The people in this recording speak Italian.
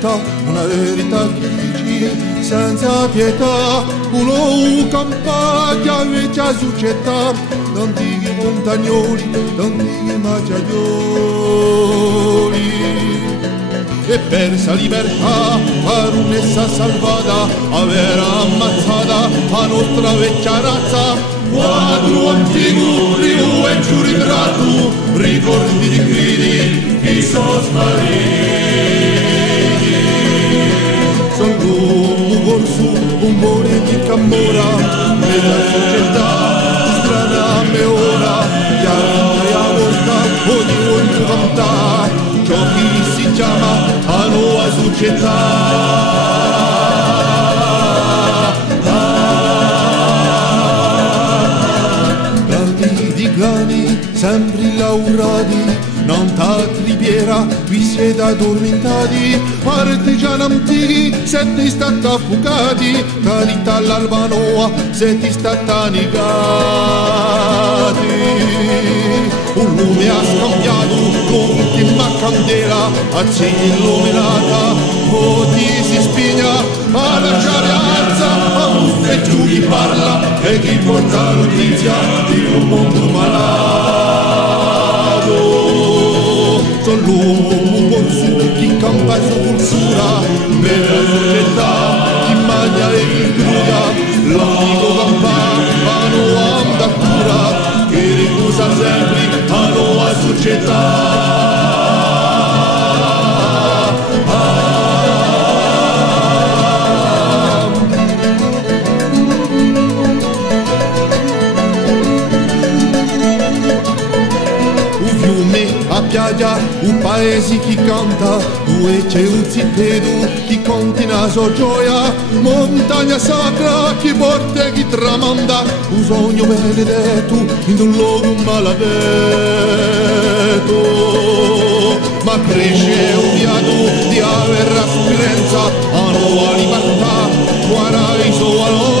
verità, una verità che dici senza pietà, uno campagna vecchia società, antichi montagnoli, antichi macciaioli. E persa libertà, per un'essa salvata, aver ammazzata la nostra vecchia razza. Quadro antico, riu e giù ritratto, ricordi di gridi, chi sono spariti. Son l'uomo corso, un buone di camora, nella società, strana me ora, chiara e a volta, ogni volta cantare, ciò che si chiama la nuova società. Sempre laurati, non t'attripiera, vi siete addormentati, partigiani antichi, siete stati affogati, carità all'Albanoa, siete stati annegati. Un lume ha scambiato l'ultima candela, a illuminata, oggi si spigna, a lasciare alza, e giù chi parla e chi porta la notizia di un mondo malato. Sono l'uomo corso, chi campa su cultura, vera società, chi mangia e chi cura, l'amico campa, la nuova andatura, che ricusa sempre la nuova società. Piaggia, un paese che canta, dove c'è un zittedo che continua la sua gioia, montagna sacra che porta e che tramanda, un sogno benedetto in un luogo maledetto. Ma cresce un fiato di aver la sofferenza, a nuova libertà, guarda i suoi